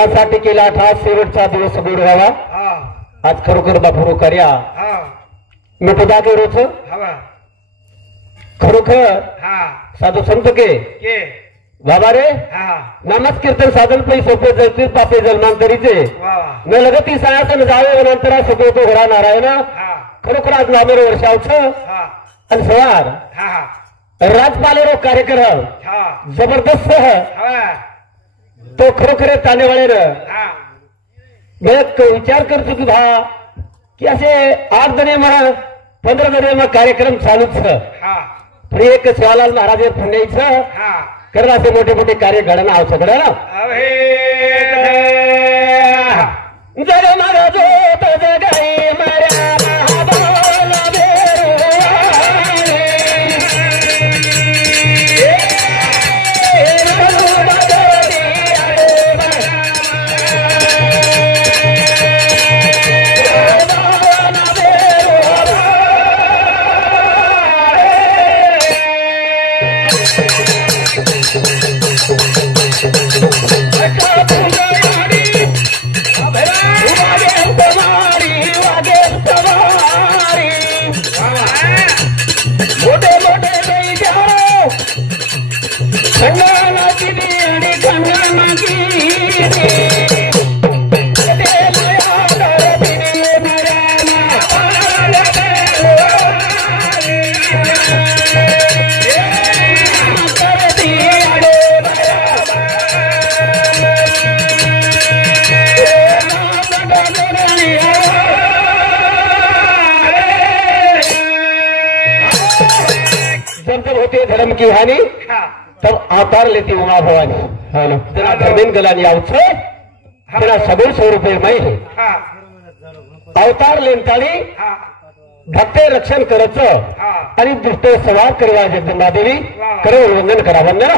यासाठी केला हा शेवटचा दिवस गोड व्हावा. आज खरोखर बापू कार्या मिटदा के रोच खरोखर साधू संत के बाबा रे नामच कीर्तन साधन पै सोपे जळतील पापे जन्मांतरीचे न लगती सायासन जावे नंतर सोपे तो घोडा नारायण खरोखर आज नामेर वर्षावचं आणि सवार राजपालेरो कार्यक्रम जबरदस्त तो खरोखर तानेवाळेनं मैं विचार करतो की भा की असे 8 जणे मग 15 जणे मग कार्यक्रम चालूच पण एक शिवालाल महाराज पुण्याचं कारण असे मोठे मोठे कार्य घडणं आवश्यक आहे ना. जग मारा जो जगाई माऱ्या धर्म की हानि तब अवतार लेती उमा भवानी तेरा धर्मेन गलानी आवच तेरा सगुण स्वरूपे मै अवतार लेनताळी भक्ते रक्षण करचं आणि दुष्ट सवार करवा जगदंबादेवी करे वंदन करा वंदन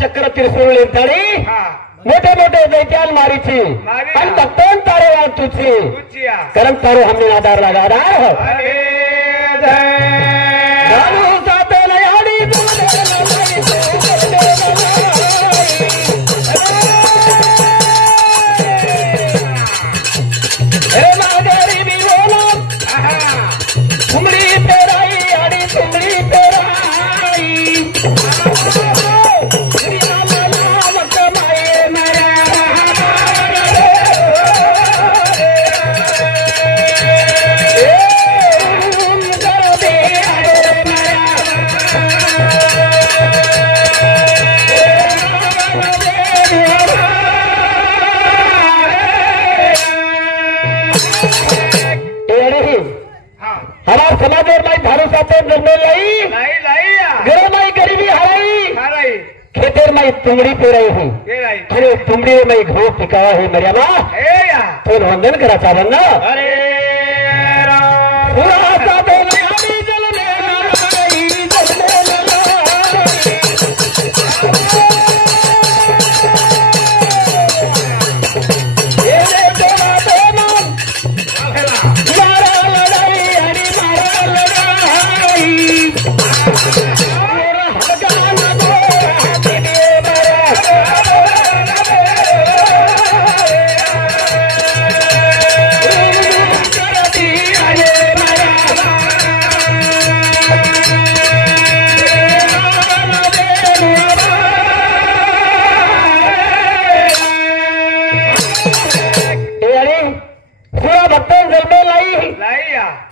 चक्र त्रिशूळ लेंताळी मोठे मोठे दैत्याल मारीची आणि भक्तन तारे वाचूची कारण तारो हमने आधार लगादार हो समाज धारू साथे घर माई गरीबी हराई खेतेर माई तुमड़ी पेराई हुई अरे तुमड़ी माई घो पिकावा है मर्यादा तो वंदन करा चावन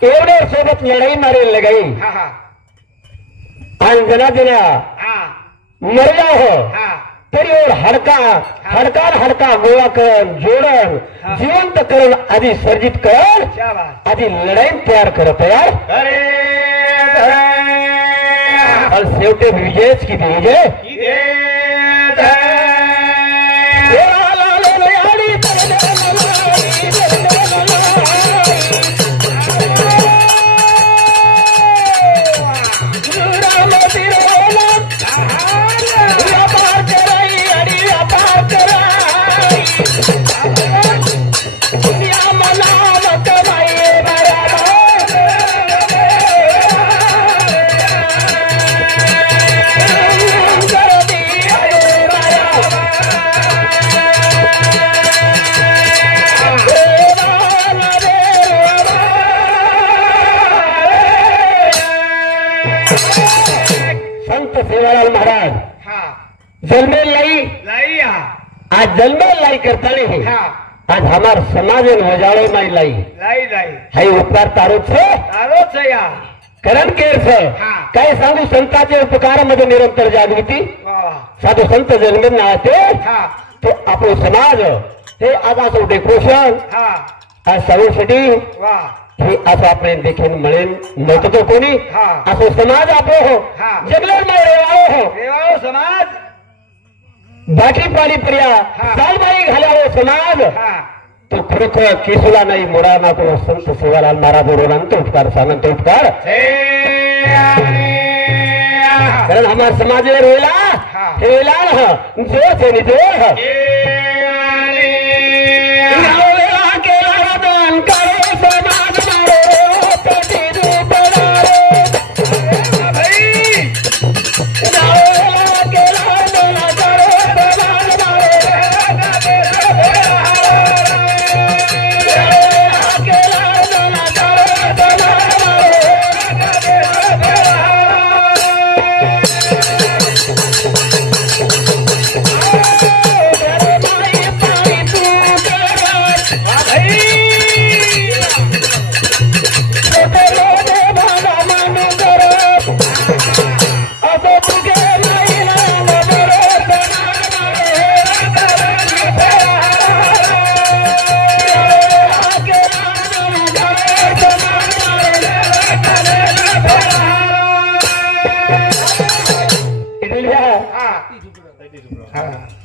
एवढे सोबत लढाई मारेल लगाई आणि जना मरला हो तरी हडका हडका गोळा करण जोडण जिवंत करण आधी सर्जित करण आधी लढाई तयार करत तयार आणि शेवटे विजयच किती विजय संत सेवालाल महाराज जन्मेल लाई आज जन्मेल लाई करता नहीं आज हमार समाज वजाड़ो में लाई हाई उपकार तारो या करण केर काय सांगू संतांच्या उपकारामध्ये निरंतर जागृती साधू संत जन्मे नाते तो आपलो समाज हे आज असं डेकोरेशन आज सर्वसाठी हे असं आपण देखील मिळेल नव्हतं तो कोणी असं समाज आपो हो जगलेर में रेवाओ समाज बाटी पाणी पर्या सालबाई घालावो समाज तो खरोखर केसुला नाही मोडा ना तो संत सेवालाल महाराज अनंत उपकार सानंत उपकार कारण हमारा समाज रोला जोर से निजोर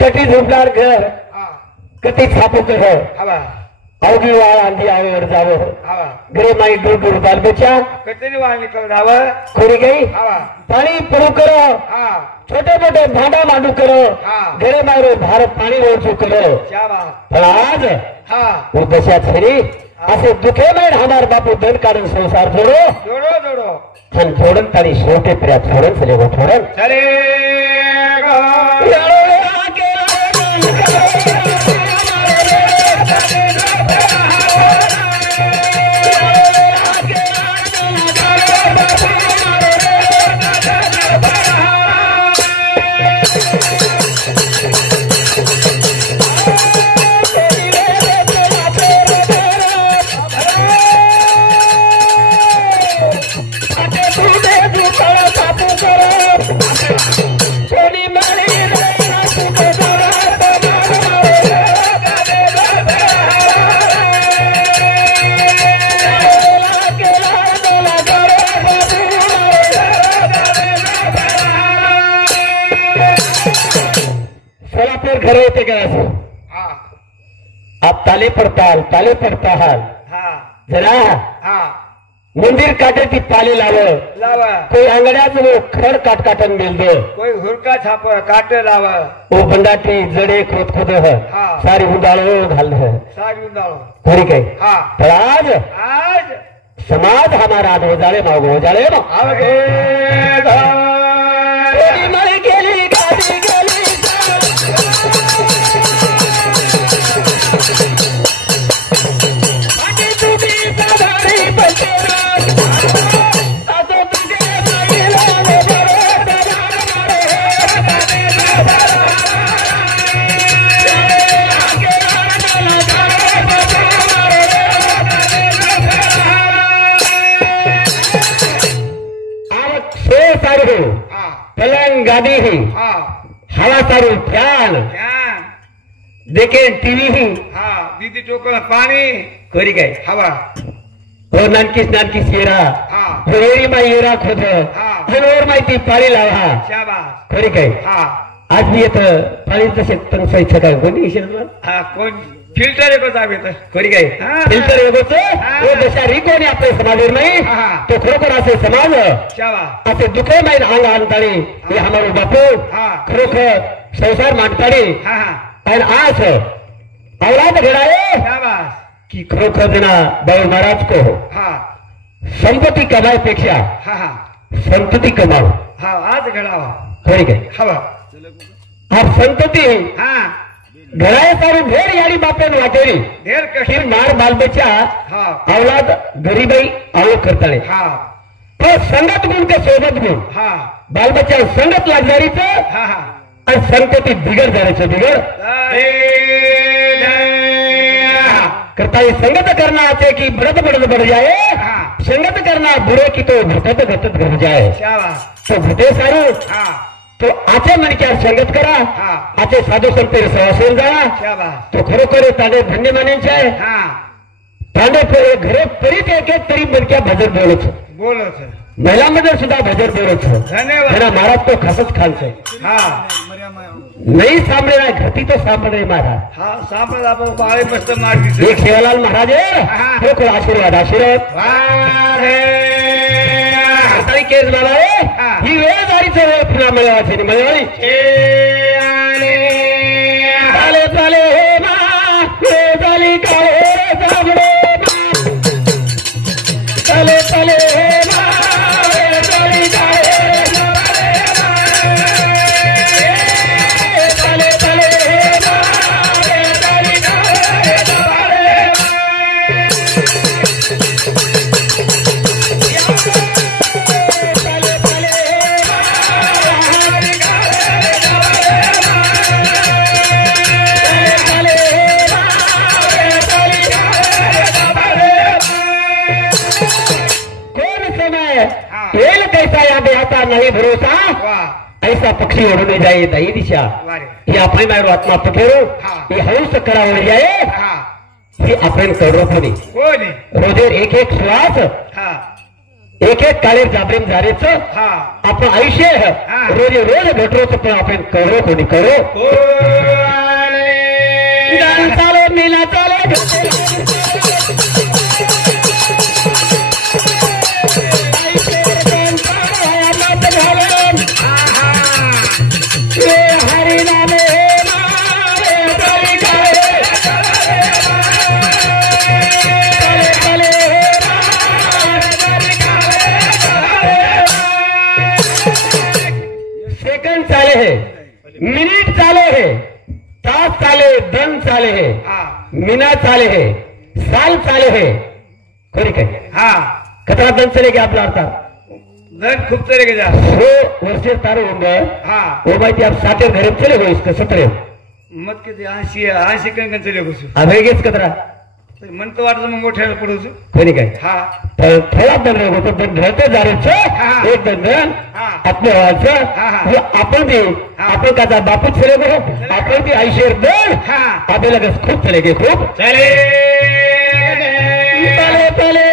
कटी झुपणार घर कटी छापू कर अवघी वाळ आंधी आवेवर जावं घरे माई दूर दूर बालबच्चा कटी वाळ निकल जावं खोरी गई पाणी पुरू करो छोटे मोटे भांडा मांडू करो घरे मारो भारत पाणी ओळखू करो पण आज उद्देशा छेरी असे दुखे में हमार बापू दंड काढून संसार जोडो आणि जोडन तारी शेवटे पर्या छोडन चले गो छोडन चले घर येते काय असं आप ताले पड़ता हाल जरा मंदिर काटे ती पाले लाव कोई अंगड्याच खड काटन मिल दो कोई हुरका छाप काट लाव वो बंडाटी जड़े खोद खोद सारी उंडाळो घाल सारी उंडाळो खरी काय पर आज समाज हमारा आज वजाळे माग वजाळे मरी गेली गाडी गेली पलंग गादी ही हवा सारू फॅन देखेन टीव्ही ही दीदी टोकन पाणी कोरी काय हवा हो नानकीस येरा हो एरी माई येरा खोद हनवर माहिती पाळी लावा शाबास कोरी काय आज मी येतं पाणी तसे टंचाईचं काय कोणी कोण फिल्टर एक जावे तर कोणी काय फिल्टर एगोच ओ जशा रिकोणी आपले समाज नाही तो खरोखर असे समाज असे दुखे माहीत अंग आणतानी हे हमारो बापू खरोखर संसार मांडतानी आणि आज औलाद घडाए की खरोखर जना बाबू महाराज को संपत्ती कमाईपेक्षा संतती कमाव आज घडावा कोणी काय हवा आप संतती घराए सारू ढेर यारी बापेन वाटेरी ढेर कशी मार बाल बच्चा औलाद गरीबाई आओ करताळे तो संगत गुण के सोबत गुण बाल बच्चा संगत लागजारीच आणि संतती बिगड जाण्याचं बिगड करता संगत करना आते की बढ़त बढ़ जाए संगत करना बुरे की तो घटत घटत घर जाए तो घटे सारू तो आचे मन क्या संगत करा आचे साधू संत सहवासन जा तो खरोखर तांडे धन्य मानायचे आहे तांडे घरे तरीच एक एक तरी मन क्या भजन बोलत महिलांमध्ये सुद्धा भजन बोलत धन्यवाद महाराज तो खासच खालच नहीं सामने ना घटी तो सामने महाराज सामने आपण बाळे मस्त मारती एक सेवालाल महाराज खरोखर आशीर्वाद केस मला ही वेळ जारीचं वेळ पुन्हा मिळवायची मिळवाली चाले चाले हे मा झाली काळे चाले चाले हे मा झाली काळे चाले चाले हे मा झाली खेल कैसा याद आता नहीं भरोसा ऐसा पक्षी उड़ने जाए दही दिशा ये आपण मारो आत्मा पखेरो ये हंस करा उड़ जाए हे आपण करो कोणी रोजे एक एक श्वास एक एक काळे जाबरेम जारेच आपण आयुष्य रोजे रोज घटरोच पण आपण करो कोणी करो चालो मीना चालो मिनिट चाले है तास चाले दिन चाले है मिना चाले है साल चाले है कोणी काय कतरा दिन चले गया आपला अर्थ दिन खूप चले गया 100 वर्षे तारो होंगे वो माहिती आप 60 घरे चले गए इसका 70 मत किती 80 कंकन चले गो अबे गेच कतरा मन तो वाटत मग मोठ्याला पडवतो कोणी काय तर थोडा दंड होतो पण ढळते जारेच एक दंड आपल्या आपण बी आपण काचा बापू चले गो आपण बी आयुष्य दंड आपल्याला खूप चले गे खूप चले चले चले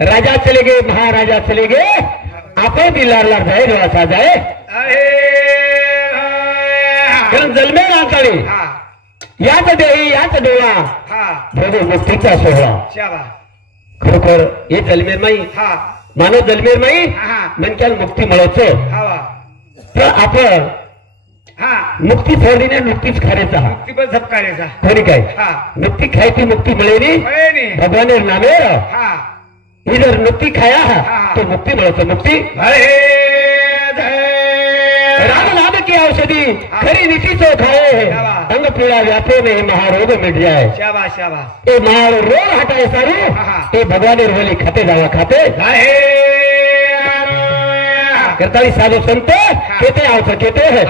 राजा चले गए महाराजा चले गए आपण भी लार लार जाए वासा जाए कारण जन्मे नाचाळी याच देही याच डोळा प्रभू मुक्तीचा सोहळा खरोखर हे जन्मेर माई मानव जन्मेर माई मनक्याल मुक्ती मिळवतो तर आपण हा मुक्ती सोडीने नुकतीच खाण्याचा मुक्ती पण झपकारायचा खरी काय हा नुकती खायची मुक्ती मिळेली बळे भगवान नामे हा इधर नुकती खाया हा. तो मुक्ती मिळतो मुक्ती राम नाम की औषधी हा. खरी नीति सो खाए शाबाश. अंग पीड़ा व्यापे में महारोग मिट जाए शाबाश शाबाश ए महारोग हटाए सारू हा. ए भगवान बोली खाते जावा खाते करताली साधू संत केते आवश्य केते है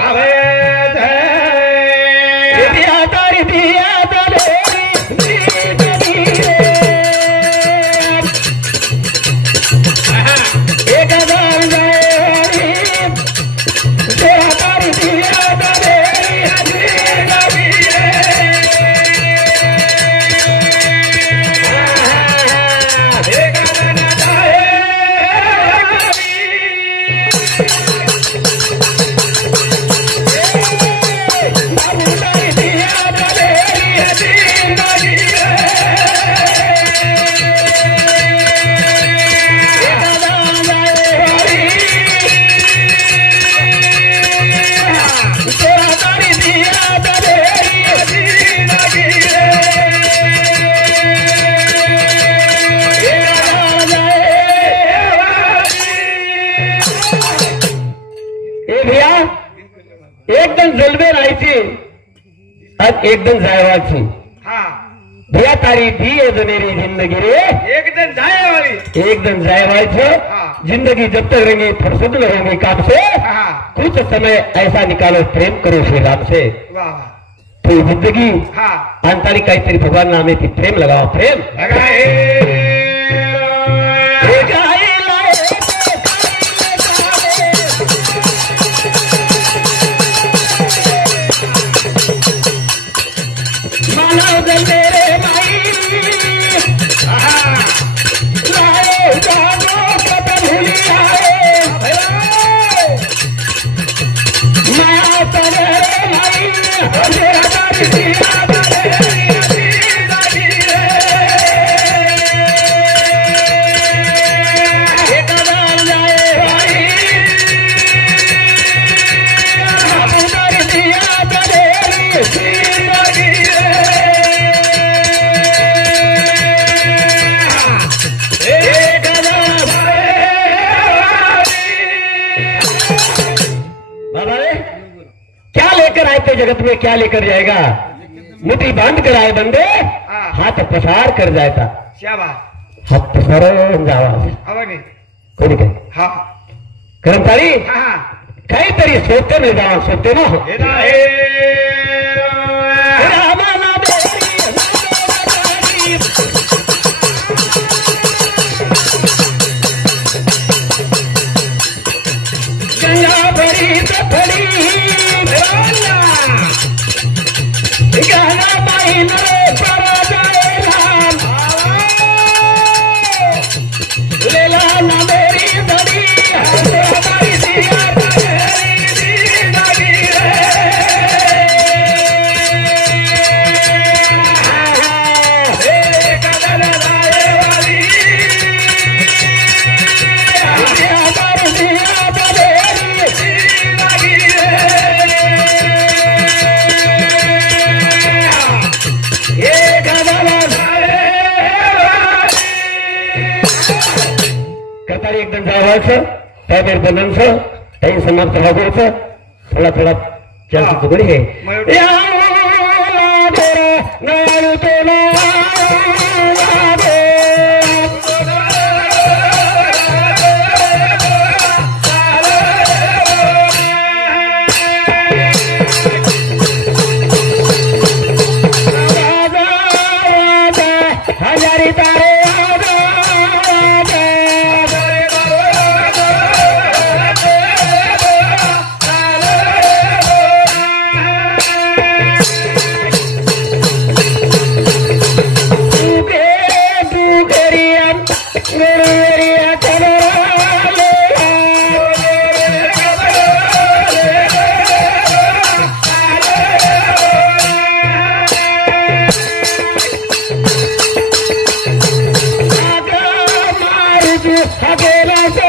एकदम जलबे राहायची आणि एकदम जायवाची हा भैया तारी दी है जो मेरी जिंदगी रे एकदम जाए वाली एकदम जायवाच हाँ। जिंदगी जब तक रहेंगी फुर्सत में रहेंगी काम से हा कुछ समय ऐसा निकालो प्रेम करो श्री राम से वा वा तो जिंदगी हा अंतारी काहीतरी भगवान नामे की प्रेम लगाओ प्रेम मानव जल मेरे माई लाए जानो कब भूली आए माया सवेरे माई मेरा दादी दिया क्या लेकर आए थे जगत में क्या लेकर जाएगा मुट्ठी बांध कर आए बंदे हाथ पसार कर जाता शाबाश हाथ पसारून जावा आवडे कोणी काय हा कर्मचारी हा काहीतरी सोपते नाही जावा सोपते ना हे ना हे रामाना गंगा भरी तफड़ी गाना माही नरे परा जाए राम लेला ना मेरी बड़ी हमारी दिया कतारी एकदम जावायचं त्यावेळेस बनायचं काही समाप्त वागवायचं थोडा थोडा चलती तुकडी हे हजारी तारे अकेला से